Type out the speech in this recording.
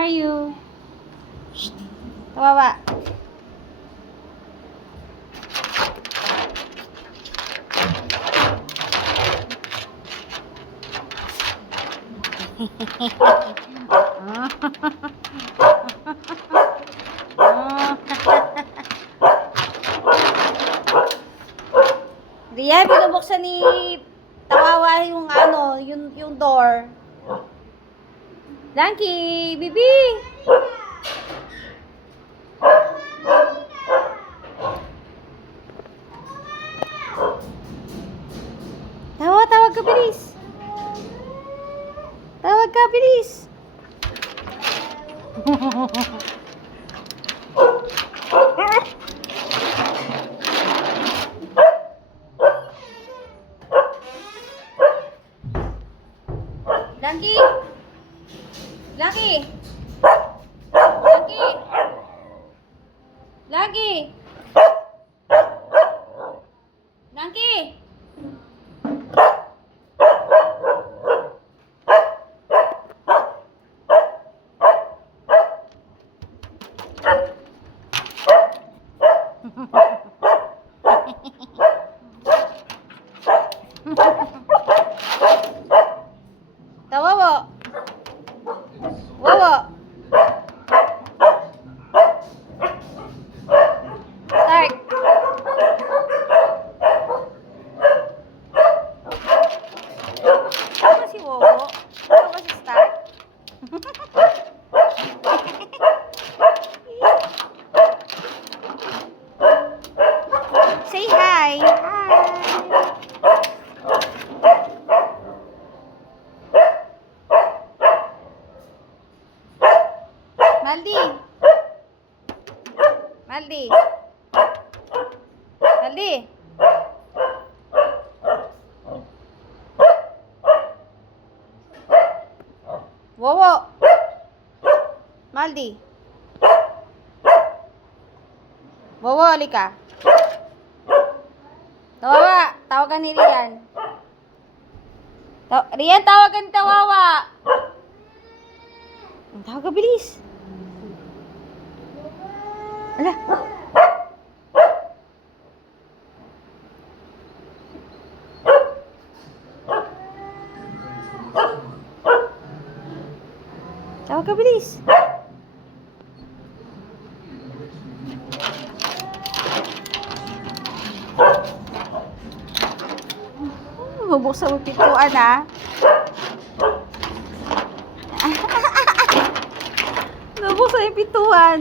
are you? Shh. Kawawa. Riyan, binubuksan ni Tawawa yung ano, yung door. Lanky, bibi. Tawag ka, bilis. Tawag ka, bilis. Lanky. Lanky. Lanky. Lanky. Lanky. Tawawa. Wawa. Start. Ano ba si Wowo? Ano ba si Start? Say hi. Hi. Maldi. Maldi. Maldi. Wowo. Maldi. Wowo, halika. Tawawa, tawagan ni Rian. Rian, tawagan ni Tawawa. Tawag ka, bilis. Ala. Tawag ka, bilis. Bubuksan mo pintuan, ha? Bubuksan yung pintuan.